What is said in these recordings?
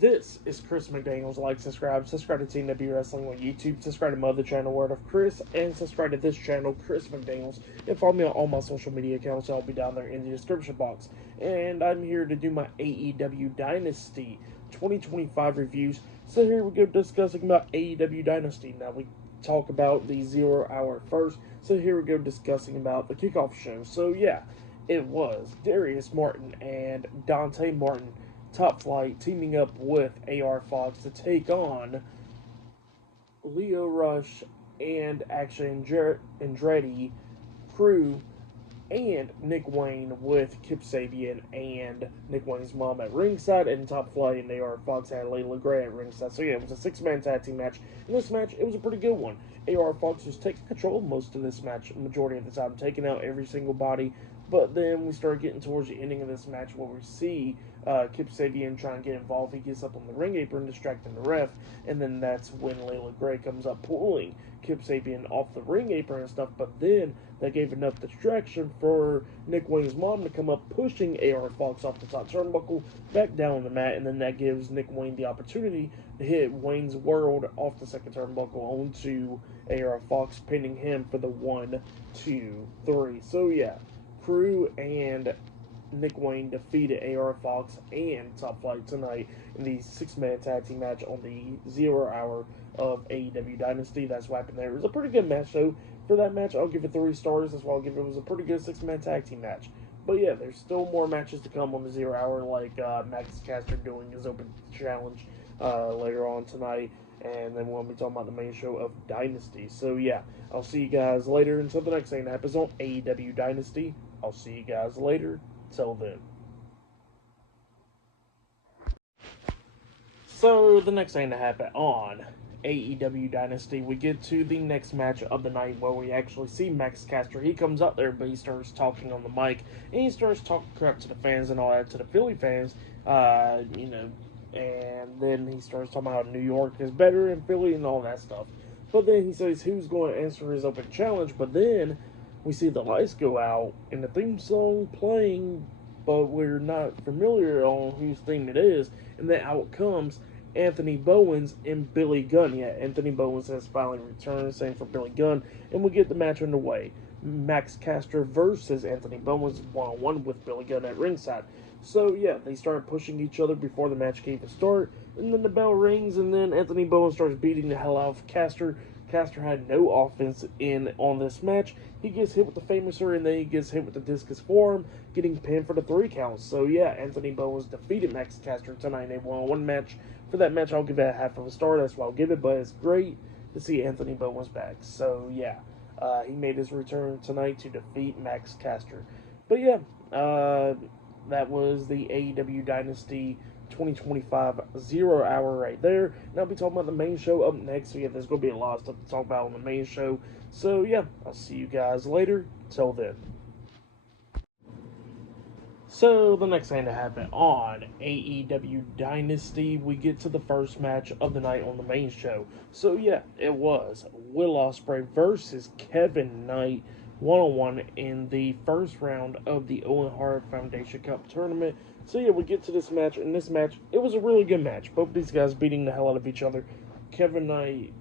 This is Chris McDaniels. Like, subscribe to Team W Wrestling on YouTube, subscribe to my other channel, Word of Chris, and subscribe to this channel, Chris McDaniels, and follow me on all my social media accounts. I'll be down there in the description box. And I'm here to do my AEW Dynasty 2025 reviews. So here we go discussing about AEW Dynasty. Now we talk about the 0 hour first. So here we go discussing about the kickoff show. So yeah, it was Darius Martin and Dante Martin, Top Flight, teaming up with AR Fox to take on Leo Rush and Action Andretti, Crew, and Nick Wayne, with Kip Sabian and Nick Wayne's mom at ringside, and Top Flight and AR Fox had Layla Gray at ringside. So yeah, it was a 6-man tag team match. In this match, it was a pretty good one. AR Fox was taking control most of this match, majority of the time, taking out every single body. But then we start getting towards the ending of this match where we see Kip Sabian trying to get involved. He gets up on the ring apron, distracting the ref, and then that's when Layla Gray comes up, pulling Kip Sabian off the ring apron and stuff. But then that gave enough distraction for Nick Wayne's mom to come up, pushing AR Fox off the top turnbuckle, back down on the mat, and then that gives Nick Wayne the opportunity to hit Wayne's World off the second turnbuckle onto AR Fox, pinning him for the 1, 2, 3. So yeah, Crew and Nick Wayne defeated AR Fox and Top Flight tonight in the 6-man tag team match on the 0 hour of AEW Dynasty. That's what happened there. It was a pretty good match, so for that match, I'll give it 3 stars. That's why I'll give it. It was a pretty good 6-man tag team match. But yeah, there's still more matches to come on the 0 hour, like Max Caster doing his open challenge later on tonight. And then we'll be talking about the main show of Dynasty. So yeah, I'll see you guys later until the next thing that happens on AEW Dynasty. I'll see you guys later. Till then. So the next thing to happen on AEW Dynasty, we get to the next match of the night where we actually see Max Caster. He comes up there, but he starts talking on the mic, and he starts talking crap to the fans and all that, to the Philly fans, and then he starts talking about how New York is better than Philly and all that stuff. But then he says who's going to answer his open challenge, but then we see the lights go out and the theme song playing, but we're not familiar on whose theme it is, and then out comes Anthony Bowens and Billy Gunn. Yeah, Anthony Bowens has finally returned, same for Billy Gunn, and we get the match underway. Max Caster versus Anthony Bowens, 1-on-1 with Billy Gunn at ringside. So yeah, they start pushing each other before the match can even start, and then the bell rings, and then Anthony Bowens starts beating the hell out of Caster. Caster had no offense on this match. He gets hit with the Famouser, and then he gets hit with the Discus Forearm, getting pinned for the 3 counts. So yeah, Anthony Bowens defeated Max Caster tonight in a 1-on-1 match. For that match, I'll give it a half of a star. That's what I'll give it, but it's great to see Anthony Bowens back. So yeah, he made his return tonight to defeat Max Caster. But yeah, that was the AEW Dynasty 2025 0 hour right there. Now I'll be talking about the main show up next. So yeah, there's going to be a lot of stuff to talk about on the main show. So yeah, I'll see you guys later. Till then. So the next thing to happen on AEW Dynasty, we get to the first match of the night on the main show. So yeah, it was Will Ospreay versus Kevin Knight, 1-on-1 in the first round of the Owen Hart Foundation Cup tournament. So yeah, we get to this match. In this match, it was a really good match. Both these guys beating the hell out of each other. Kevin Knight,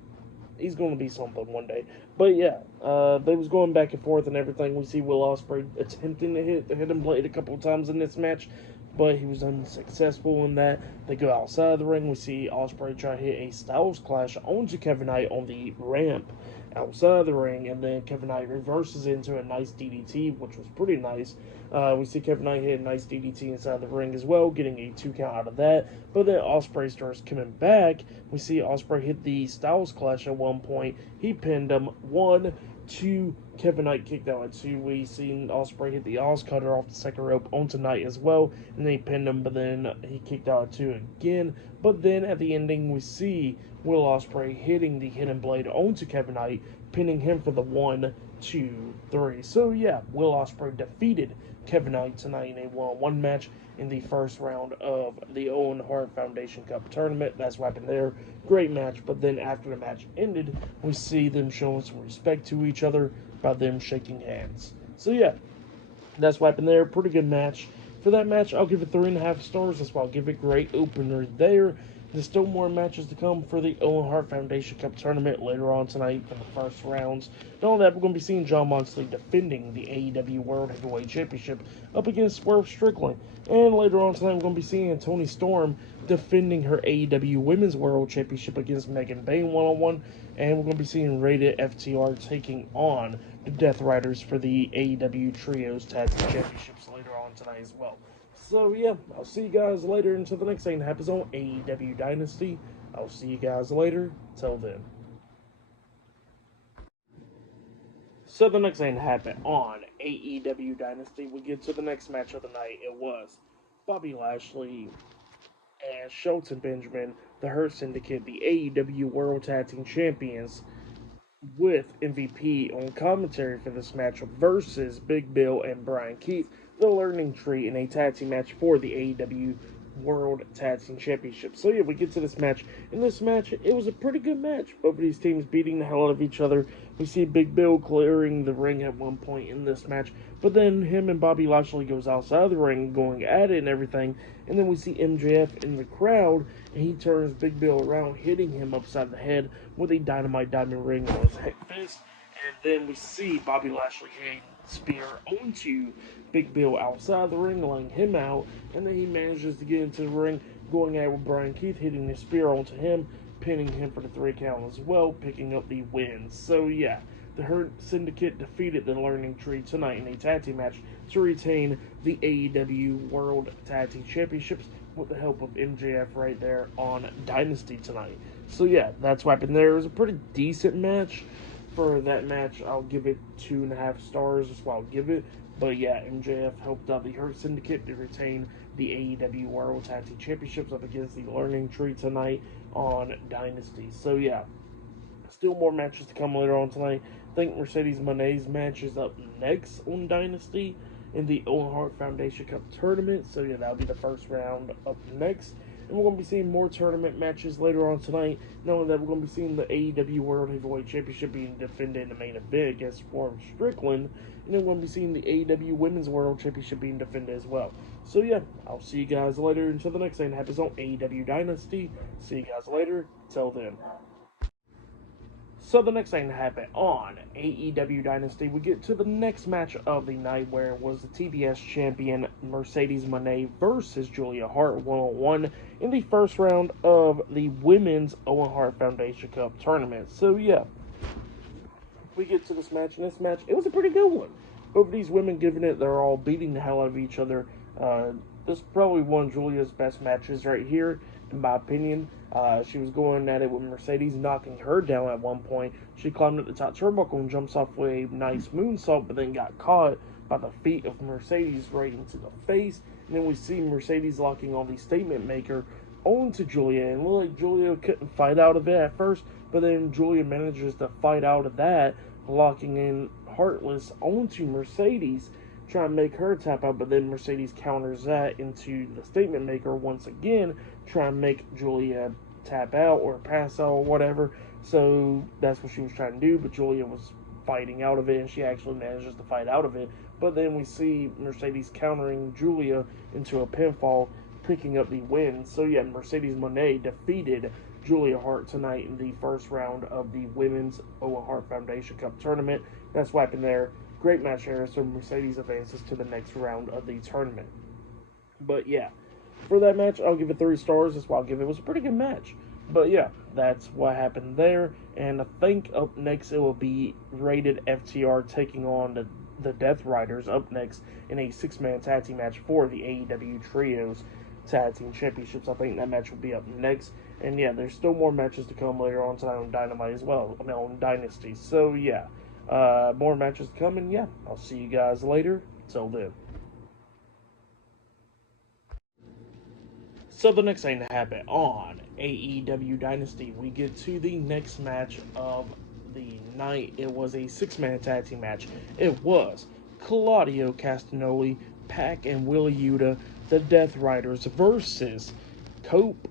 he's going to be something one day. But yeah, they was going back and forth and everything. We see Will Ospreay attempting to hit the hidden blade a couple of times in this match, but he was unsuccessful in that. They go outside the ring. We see Ospreay try to hit a Styles Clash onto Kevin Knight on the ramp outside the ring, and then Kevin Knight reverses into a nice DDT, which was pretty nice. We see Kevin Knight hit a nice DDT inside the ring as well, getting a 2 count out of that. But then Ospreay starts coming back. We see Ospreay hit the Styles Clash at one point. He pinned him. 1, 2. Kevin Knight kicked out at 2. We seen Ospreay hit the Oz Cutter off the second rope onto Knight as well, and then he pinned him, but then he kicked out at 2 again. But then at the ending, we see Will Ospreay hitting the hidden blade onto Kevin Knight, pinning him for the 1, 2, 3. So yeah, Will Ospreay defeated Kevin Knight tonight in a 1-on-1 match in the first round of the Owen Hart Foundation Cup tournament. That's what happened there. Great match. But then after the match ended, we see them showing some respect to each other by them shaking hands. So yeah, that's what happened there. Pretty good match. For that match, I'll give it 3.5 stars. That's why I'll give it great opener there. There's still more matches to come for the Owen Hart Foundation Cup tournament later on tonight for the first rounds. Not only that, we're going to be seeing Jon Moxley defending the AEW World Heavyweight Championship up against Swerve Strickland. And later on tonight, we're going to be seeing Toni Storm defending her AEW Women's World Championship against Megan Bayne one-on-one. And we're going to be seeing Rated FTR taking on the Death Riders for the AEW Trios Tag Team Championships later on tonight as well. So, yeah, I'll see you guys later until the next thing that happens on AEW Dynasty. I'll see you guys later. Till then. So, the next thing that happened on AEW Dynasty, we get to the next match of the night. It was Bobby Lashley and Shelton Benjamin, the Hurt Syndicate, the AEW World Tag Team Champions, with MVP on commentary for this match versus Big Bill and Brian Keith, the Learning Tree, in a tag team match for the AEW World Tag Team Championship. So yeah, we get to this match. In this match, it was a pretty good match. Both of these teams beating the hell out of each other. We see Big Bill clearing the ring at one point in this match, but then him and Bobby Lashley goes outside of the ring, going at it and everything, and then we see MJF in the crowd, and he turns Big Bill around, hitting him upside the head with a dynamite diamond ring on his fist, and then we see Bobby Lashley hitting spear onto Big Bill outside the ring, laying him out, and then he manages to get into the ring, going at it with Brian Keith, hitting the spear onto him, pinning him for the 3 count as well, picking up the win. So yeah, the Hurt Syndicate defeated the Learning Tree tonight in a tag team match to retain the AEW World Tag Team Championships with the help of MJF right there on Dynasty tonight. So yeah, that's what happened there. It was a pretty decent match. For that match, I'll give it 2.5 stars. That's what I'll give it. But yeah, MJF helped out the Hurt Syndicate to retain the AEW World Tag Team Championships up against the Learning Tree tonight on Dynasty. So yeah, still more matches to come later on tonight. I think Mercedes Monet's match is up next on Dynasty in the Owen Hart Foundation Cup tournament. So yeah, that'll be the first round up next. And we're going to be seeing more tournament matches later on tonight. Knowing that we're going to be seeing the AEW World Heavyweight Championship being defended in the main event against Swerve Strickland. And then we're going to be seeing the AEW Women's World Championship being defended as well. So yeah, I'll see you guys later until the next thing that happens on AEW Dynasty. See you guys later. Till then. So the next thing that happened on AEW Dynasty, we get to the next match of the night, where it was the TBS champion Mercedes Moné versus Julia Hart one-on-one in the first round of the Women's Owen Hart Foundation Cup tournament. So yeah, we get to this match, and this match, it was a pretty good one. Both of these women giving it, they're all beating the hell out of each other. This is probably one of Julia's best matches right here, in my opinion. She was going at it with Mercedes, knocking her down at one point. She climbed up the top turnbuckle and jumps off with a nice moonsault, but then got caught by the feet of Mercedes right into the face. And then we see Mercedes locking on the statement maker onto Julia, and it looked like Julia couldn't fight out of it at first, but then Julia manages to fight out of that, locking in Heartless onto Mercedes, trying to make her tap out, but then Mercedes counters that into the statement maker once again, trying to make Julia tap out or pass out or whatever. So that's what she was trying to do, but Julia was fighting out of it, and she actually manages to fight out of it. But then we see Mercedes countering Julia into a pinfall, picking up the win. So yeah, Mercedes Moné defeated Julia Hart tonight in the first round of the Women's Owen Hart Foundation Cup tournament. That's what happened there. Great match here, so Mercedes advances to the next round of the tournament. But yeah, for that match, I'll give it 3 stars. That's why I'll give it. It was a pretty good match. But yeah, that's what happened there. And I think up next it will be Rated FTR taking on the Death Riders up next in a 6-man tag team match for the AEW Trios Tag Team Championships. I think that match will be up next. And yeah, there's still more matches to come later on tonight on Dynamite as well. I mean, on Dynasty. So yeah. More matches coming. Yeah, I'll see you guys later. Till then. So the next thing to happen on AEW Dynasty, we get to the next match of the night. It was a 6-man tag team match. It was Claudio Castagnoli, Pac, and Willa Yuta, the Death Riders, versus Cope,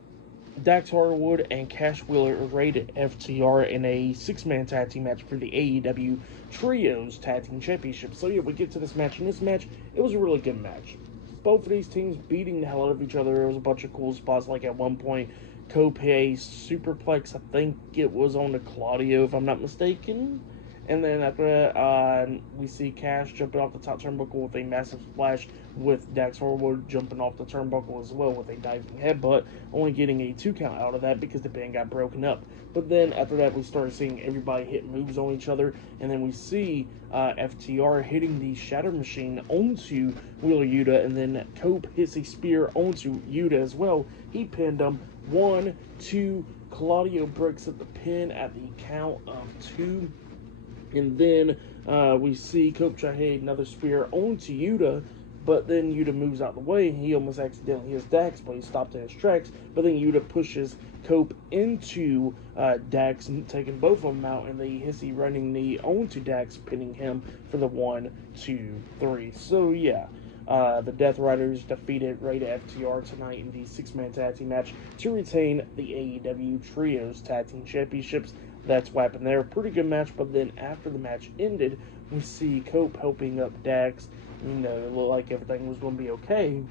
Dax Harwood, and Cash Wheeler, Rated FTR, in a 6-man tag team match for the AEW Trios Tag Team Championship. So yeah, we get to this match. In this match, it was a really good match. both of these teams beating the hell out of each other. There was a bunch of cool spots, like at one point, Cope hit a superplex. I think it was on the Claudio, if I'm not mistaken. And then after that, we see Cash jumping off the top turnbuckle with a massive splash, with Dax Harwood jumping off the turnbuckle as well with a diving headbutt, only getting a 2 count out of that because the pin got broken up. But then after that, we started seeing everybody hit moves on each other, and then we see FTR hitting the Shatter Machine onto Wheeler Yuta, and then Cope hits a spear onto Yuta as well. He pinned him. 1, 2, Claudio breaks up the pin at the count of 2. And then we see Cope try to hit another spear onto Yuta, but then Yuta moves out of the way. He almost accidentally hits Dax, but he stopped in his tracks. But then Yuta pushes Cope into Dax, taking both of them out, and the hissy running knee onto Dax, pinning him for the 1, 2, 3. So yeah. The Death Riders defeated Rated FTR tonight in the 6-man tag team match to retain the AEW Trios Tag Team Championships. That's what happened there. Pretty good match, but then after the match ended, we see Cope helping up Dax. It looked like everything was going to be okay,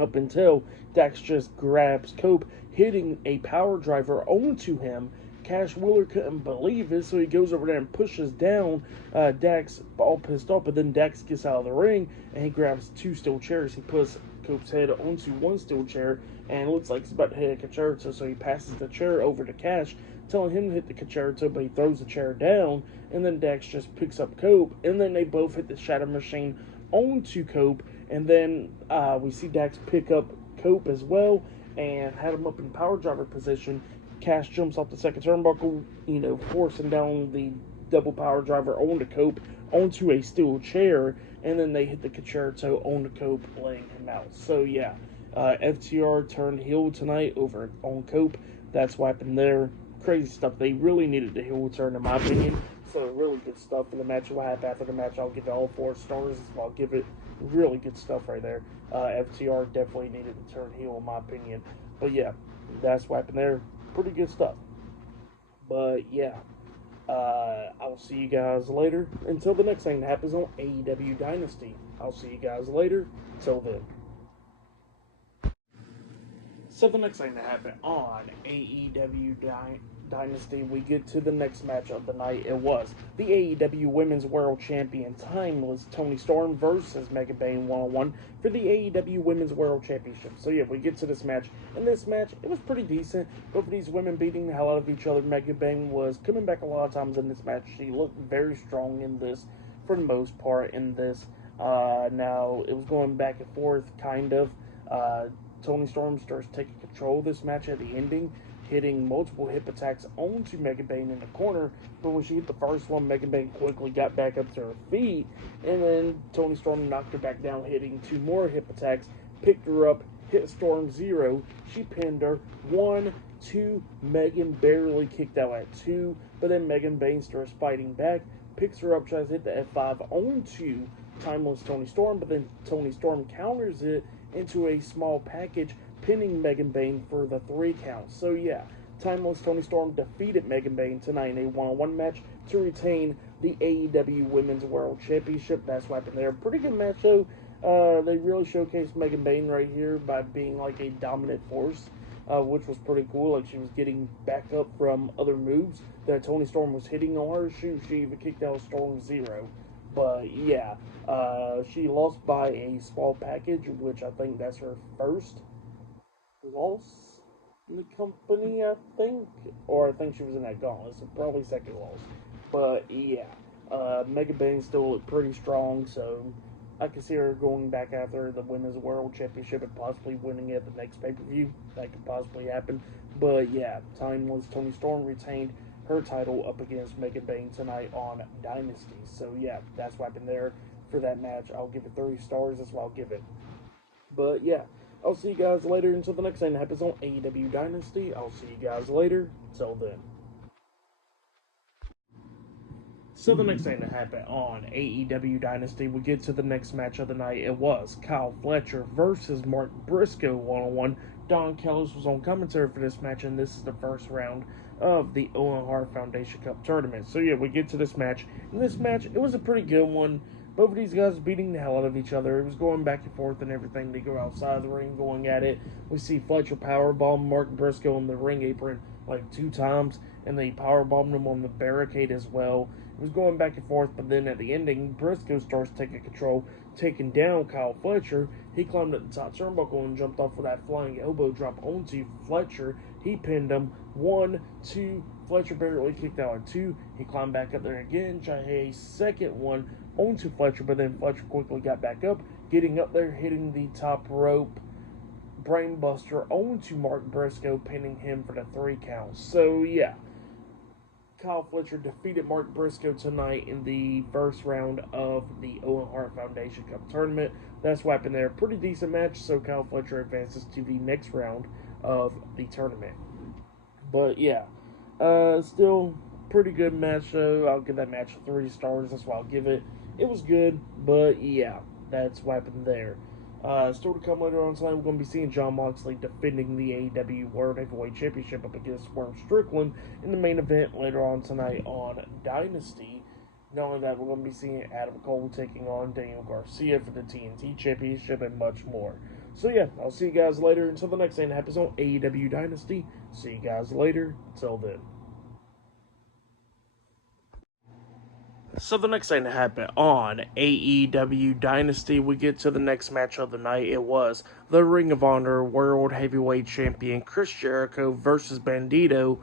up until Dax just grabs Cope, hitting a power driver onto him. Cash Wheeler couldn't believe it, so he goes over there and pushes down Dax, all pissed off, but then Dax gets out of the ring, and he grabs 2 steel chairs. He puts Cope's head onto 1 steel chair, and it looks like he's about to hit a concerto, so he passes the chair over to Cash, telling him to hit the concerto, but he throws the chair down, and then Dax just picks up Cope, and then they both hit the Shatter Machine onto Cope, and then we see Dax pick up Cope as well, and had him up in power driver position. Cash jumps off the second turnbuckle, forcing down the double power driver onto Cope, onto a steel chair, and then they hit the concerto onto Cope, laying him out. So yeah, FTR turned heel tonight over on Cope. That's what happened there. Crazy stuff. They really needed the heel turn, in my opinion. So really good stuff for the match. What happened after the match, I'll give it all 4 stars. I'll give it really good stuff right there. FTR definitely needed to turn heel, in my opinion. But yeah, that's what happened there. Pretty good stuff. But yeah, I'll see you guys later. Until the next thing that happens on AEW Dynasty. I'll see you guys later. Till then. So the next thing that happened on AEW Dynasty, we get to the next match of the night. It was the AEW Women's World Champion Timeless Toni Storm versus Megan Bayne 1-on-1 for the AEW Women's World Championship. So yeah, we get to this match. In this match, it was pretty decent. Both of these women beating the hell out of each other. Megan Bayne was coming back a lot of times in this match. She looked very strong in this, for the most part, in this. Now, it was going back and forth, kind of. Toni Storm starts taking control of this match at the ending, hitting multiple hip attacks onto Megan Bayne in the corner, but when she hit the first one, Megan Bayne quickly got back up to her feet, and then Toni Storm knocked her back down, hitting 2 more hip attacks, picked her up, hit Storm 0, she pinned her, 1, 2, Megan barely kicked out at 2, but then Megan Bayne starts fighting back, picks her up, tries to hit the F5 onto Timeless Toni Storm, but then Toni Storm counters it into a small package, pinning Megan Bayne for the 3 count. So yeah, Timeless Toni Storm defeated Megan Bayne tonight in a 1-on-1 match to retain the AEW Women's World Championship. That's what happened there. Pretty good match though. They really showcased Megan Bayne right here by being like a dominant force, which was pretty cool. Like, she was getting back up from other moves that Toni Storm was hitting on her. She even kicked out Storm 0. But yeah, she lost by a small package, which I think that's her first loss in the company, I think. Or I think she was in that gauntlet, so probably second loss. But yeah, Megan Bayne still looked pretty strong, so I can see her going back after the Women's World Championship and possibly winning it at the next pay-per-view. That could possibly happen. But yeah, Timeless Toni Storm retained her title up against Megan Bayne tonight on Dynasty. So yeah, that's what happened there for that match. I'll give it 3 stars. That's what I'll give it. But yeah, I'll see you guys later until the next thing that happens on AEW Dynasty. I'll see you guys later. Till then. So the next thing that happened on AEW Dynasty, we get to the next match of the night. It was Kyle Fletcher versus Mark Briscoe 1-on-1. Don Callis was on commentary for this match, and this is the first round of the Owen Hart Foundation Cup tournament. So yeah, we get to this match. In this match, it was a pretty good one. both of these guys beating the hell out of each other. It was going back and forth and everything. They go outside the ring going at it. We see Fletcher powerbomb Mark Briscoe on the ring apron like 2 times, and they powerbombed him on the barricade as well. It was going back and forth, but then at the ending, Briscoe starts taking control, taking down Kyle Fletcher. He climbed at the top turnbuckle and jumped off with that flying elbow drop onto Fletcher. He pinned him. 1, 2. Fletcher barely kicked out at 2. He climbed back up there again, tried a second one onto Fletcher, but then Fletcher quickly got back up, getting up there, hitting the top rope brainbuster onto Mark Briscoe, pinning him for the 3 count. So yeah, Kyle Fletcher defeated Mark Briscoe tonight in the first round of the Owen Hart Foundation Cup tournament. That's what happened there. Pretty decent match, so Kyle Fletcher advances to the next round of the tournament. But yeah, still pretty good match though. I'll give that match 3 stars. That's what I'll give it. It was good, but yeah, that's what happened there. Still to come later on tonight, we're going to be seeing Jon Moxley defending the AEW World Heavyweight Championship up against Swerve Strickland in the main event later on tonight on Dynasty. Not only that, we're going to be seeing Adam Cole taking on Daniel Garcia for the TNT Championship and much more. So yeah, I'll see you guys later. Until the next thing that happens on AEW Dynasty. See you guys later. Till then. So the next thing that happened on AEW Dynasty, we get to the next match of the night. It was the Ring of Honor World Heavyweight Champion Chris Jericho versus Bandito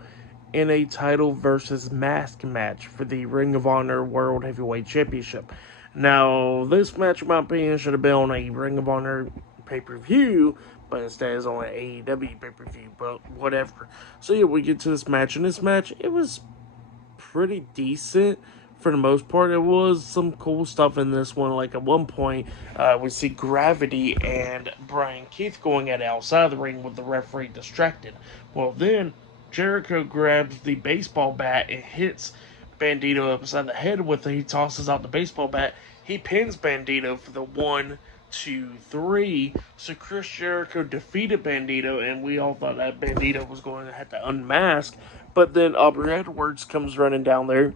in a title versus mask match for the Ring of Honor World Heavyweight Championship. Now, this match, in my opinion, should have been on a Ring of Honor pay-per-view, but instead it's on an AEW pay-per-view, but whatever. So yeah, we get to this match, and this match, it was pretty decent. For the most part, it was some cool stuff in this one. Like at one point, we see Gravity and Brian Keith going at it outside the ring with the referee distracted. Well, then Jericho grabs the baseball bat and hits Bandito upside the head with it. He tosses out the baseball bat. He pins Bandito for the 1, 2, 3. So Chris Jericho defeated Bandito, and we all thought that Bandito was going to have to unmask. But then Aubrey Edwards comes running down there,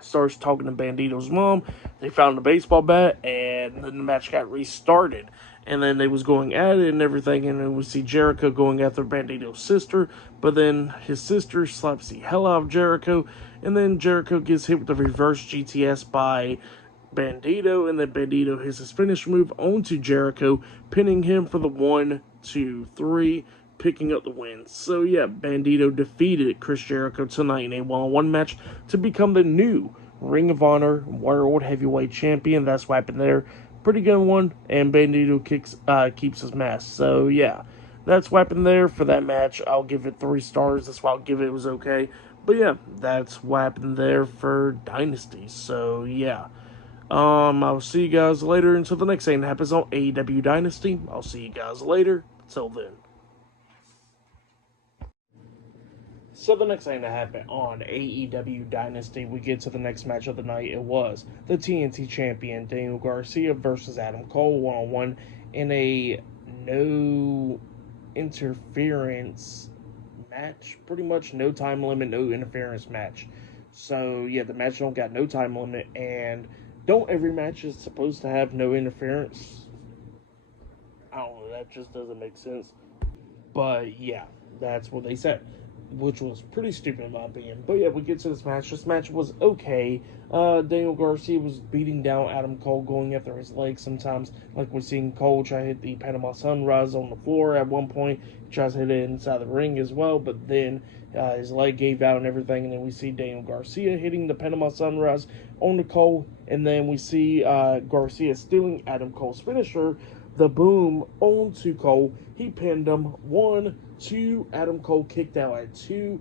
starts talking to Bandito's mom. They found the baseball bat, and then the match got restarted. And then they was going at it and everything, and then we see Jericho going after Bandito's sister, but then his sister slaps the hell out of Jericho, and then Jericho gets hit with the reverse GTS by Bandito, and then Bandito hits his finish move onto Jericho, pinning him for the 1, 2, 3, picking up the win. So yeah, Bandito defeated Chris Jericho tonight in a one-on-one match to become the new Ring of Honor World Heavyweight Champion. That's what happened there. Pretty good one, and Bandito keeps his mask. So yeah, that's what happened there for that match. I'll give it 3 stars. That's why I'll give it. It was okay. But yeah, that's what happened there for Dynasty. So yeah, I'll see you guys later until the next thing that happens on AEW Dynasty. I'll see you guys later. Till then. So the next thing that happened on AEW Dynasty, we get to the next match of the night. It was the TNT Champion Daniel Garcia versus Adam Cole one-on-one in a no interference match. Pretty much no time limit, no interference match. So yeah, the match don't got no time limit, and don't every match is supposed to have no interference? I don't know, that just doesn't make sense. But yeah, that's what they said, which was pretty stupid in my opinion. But yeah, we get to this match. This match was okay. Daniel Garcia was beating down Adam Cole, going after his legs sometimes. Like we're seeing Cole try to hit the Panama Sunrise on the floor at one point. He tries to hit it inside the ring as well, but then his leg gave out and everything. And then we see Daniel Garcia hitting the Panama Sunrise on the Cole. And then we see Garcia stealing Adam Cole's finisher, the boom, onto Cole. He pinned him. 1, 2. Adam Cole kicked out at 2.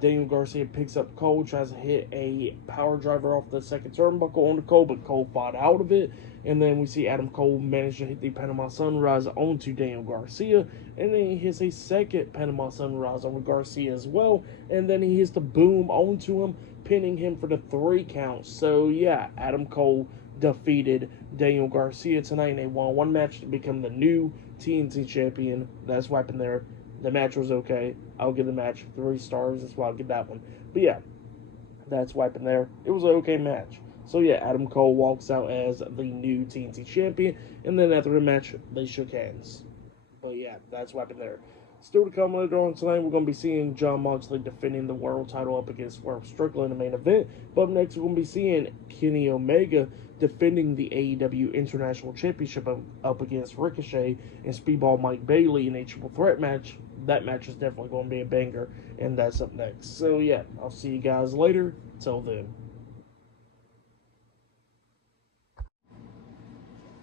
Daniel Garcia picks up Cole, tries to hit a power driver off the second turnbuckle onto Cole, but Cole fought out of it. And then we see Adam Cole manage to hit the Panama Sunrise onto Daniel Garcia, and then he hits a second Panama Sunrise on Garcia as well, and then he hits the boom onto him, pinning him for the 3 count. So yeah, Adam Cole defeated Daniel Garcia tonight in a one-on-one match to become the new TNT champion. That's what happened there. The match was okay. I'll give the match 3 stars. That's why I'll give that one. But yeah, that's what happened there. It was an okay match. So yeah, Adam Cole walks out as the new TNT champion, and then after the match, they shook hands. But yeah, that's what happened there. Still to come later on tonight, we're going to be seeing Jon Moxley defending the world title up against Swerve Strickland in the main event. But up next, we're going to be seeing Kenny Omega defending the AEW International Championship up against Ricochet and Speedball Mike Bailey in a triple threat match. That match is definitely going to be a banger, and that's up next. So yeah, I'll see you guys later. Till then.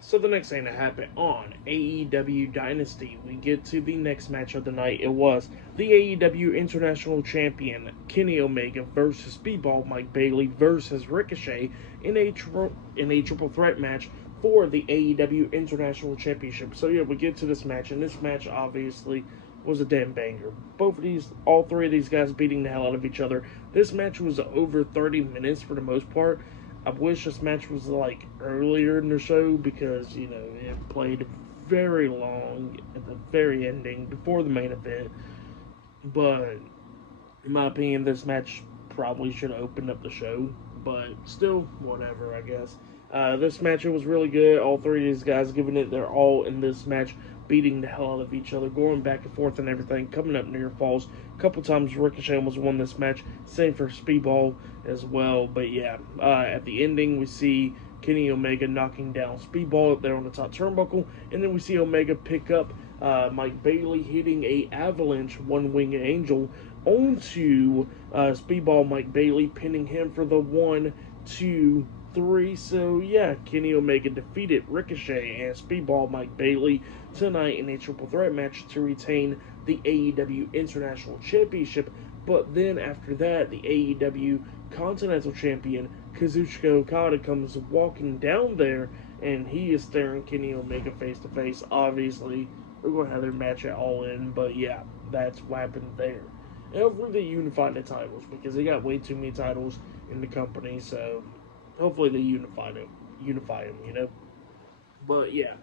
So the next thing that happened on AEW Dynasty, we get to the next match of the night. It was the AEW International Champion Kenny Omega versus Speedball Mike Bailey versus Ricochet in a triple threat match for the AEW International Championship. So yeah, we get to this match, and this match obviously was a damn banger. All three of these guys beating the hell out of each other. This match was over 30 minutes for the most part. I wish this match was like earlier in the show because, it played very long at the very ending before the main event. But in my opinion, this match probably should have opened up the show. But still, whatever, I guess. This match, it was really good. All three of these guys giving it their all in this match, beating the hell out of each other, going back and forth and everything, coming up near falls. A couple times Ricochet almost won this match. Same for Speedball as well. But yeah, at the ending, we see Kenny Omega knocking down Speedball up there on the top turnbuckle. And then we see Omega pick up Mike Bailey, hitting a avalanche one-winged angel onto Speedball Mike Bailey, pinning him for the 1, 2, 3. So yeah, Kenny Omega defeated Ricochet and Speedball Mike Bailey tonight in a triple threat match to retain the AEW International Championship. But then after that, the AEW Continental Champion Kazuchika Okada comes walking down there, and he is staring Kenny Omega face to face. Obviously, we're going to have their match at All In, but yeah, that's what happened there. And hopefully they unify the titles, because they got way too many titles in the company, so hopefully they unify them. But yeah,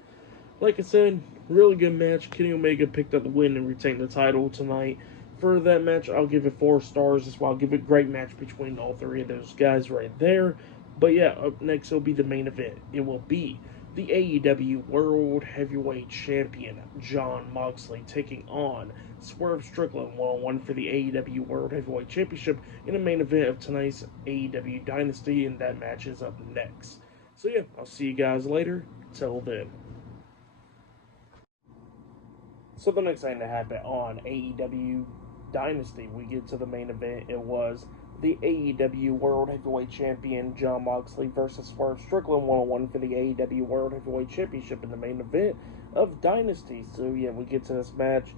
like I said, really good match. Kenny Omega picked up the win and retained the title tonight. For that match, I'll give it 4 stars. That's why I'll give it a great match between all three of those guys right there. But yeah, up next will be the main event. It will be the AEW World Heavyweight Champion Jon Moxley taking on Swerve Strickland one-on-one for the AEW World Heavyweight Championship in the main event of tonight's AEW Dynasty, and that match is up next. So yeah, I'll see you guys later. Till then. So the next thing that happened on AEW Dynasty, we get to the main event. It was the AEW World Heavyweight Champion Jon Moxley versus Swerve Strickland one-on-one for the AEW World Heavyweight Championship in the main event of Dynasty. So yeah, we get to this match.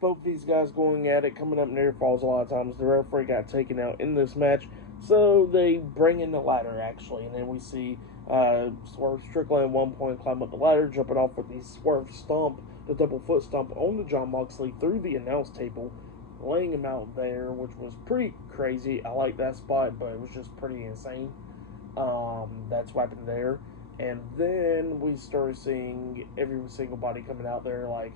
Both these guys going at it, coming up near falls a lot of times. The referee got taken out in this match, so they bring in the ladder actually, and then we see Swerve Strickland at one point climb up the ladder, jumping off with the Swerve Stomp, the double foot stomp onto Jon Moxley through the announce table, laying him out there, which was pretty crazy. I like that spot, but it was just pretty insane. That's what happened there. And then we started seeing every single body coming out there, like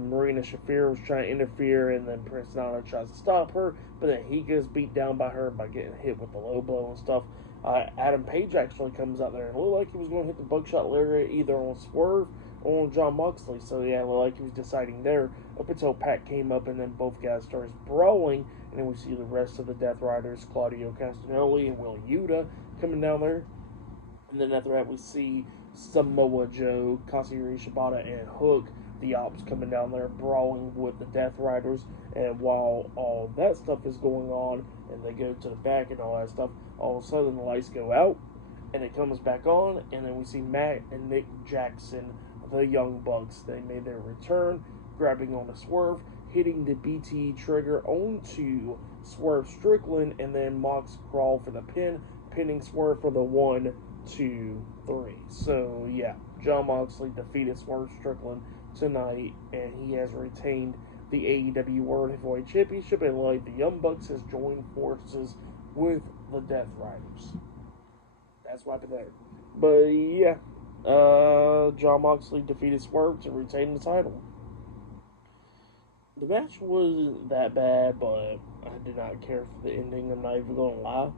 Marina Shafir was trying to interfere, and then Prince Nana tries to stop her, but then he gets beat down by her by getting hit with the low blow and stuff. Adam Page actually comes out there and looked like he was going to hit the buckshot lariat either on Swerve or on Jon Moxley. So yeah, it looked like he was deciding there up until Pat came up, and then both guys started brawling, and then we see the rest of the Death Riders, Claudio Castagnoli and Will Yuta, coming down there. And then after that, we see Samoa Joe, Katsuyori Shibata, and Hook, the Ops, coming down there brawling with the Death Riders. And while all that stuff is going on, and they go to the back and all that stuff, all of a sudden the lights go out, and it comes back on, and then we see Matt and Nick Jackson, the Young Bucks. They made their return, grabbing on the Swerve, hitting the BT trigger onto Swerve Strickland, and then Mox crawl for the pin, pinning Swerve for the 1, 2, 3. So yeah, Jon Moxley defeated Swerve Strickland tonight, and he has retained the AEW World Heavyweight Championship, and like the Young Bucks has joined forces with the Death Riders. That's what happened there. But yeah, Jon Moxley defeated Swerve to retain the title. The match wasn't that bad, but I did not care for the ending. I'm not even gonna lie.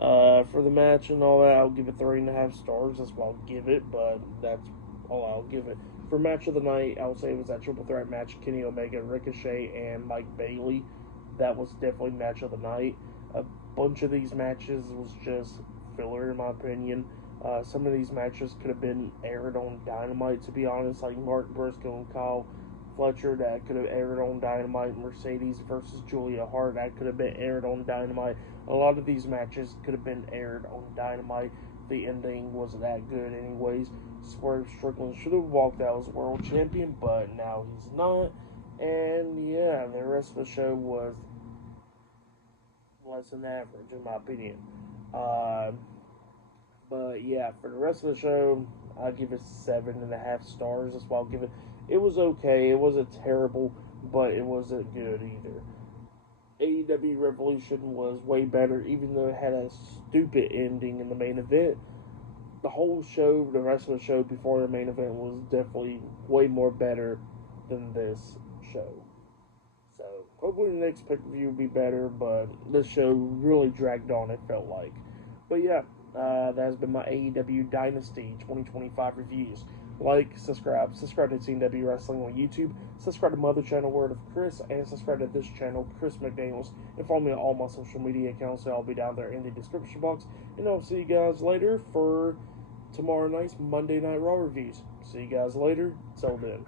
For the match and all that, I'll give it 3.5 stars. That's what I'll give it, but that's all I'll give it. For match of the night, I would say it was that triple threat match: Kenny Omega, Ricochet, and Mike Bailey. That was definitely match of the night. A bunch of these matches was just filler, in my opinion. Some of these matches could have been aired on Dynamite, to be honest, like Mark Briscoe and Kyle Fletcher, that could have aired on Dynamite. Mercedes versus Julia Hart, that could have been aired on Dynamite. A lot of these matches could have been aired on Dynamite. The ending wasn't that good anyways. Swerve Strickland should have walked out as world champion, but now he's not. And yeah, the rest of the show was less than average, in my opinion. But yeah, for the rest of the show, I'll give it 7.5 stars. That's why I'll give it. It was okay. It wasn't terrible, but it wasn't good either. AEW Revolution was way better, even though it had a stupid ending in the main event. The whole show, the rest of the show before the main event, was definitely way more better than this show. So hopefully the next pay-per-view will be better, but this show really dragged on, it felt like. But yeah, that has been my AEW Dynasty 2025 reviews. Like, subscribe to TNW Wrestling on YouTube, subscribe to my other channel, Word of Chris, and subscribe to this channel, Chris McDaniels, and follow me on all my social media accounts. I'll be down there in the description box, and I'll see you guys later for tomorrow night's Monday Night Raw reviews. See you guys later. Till then.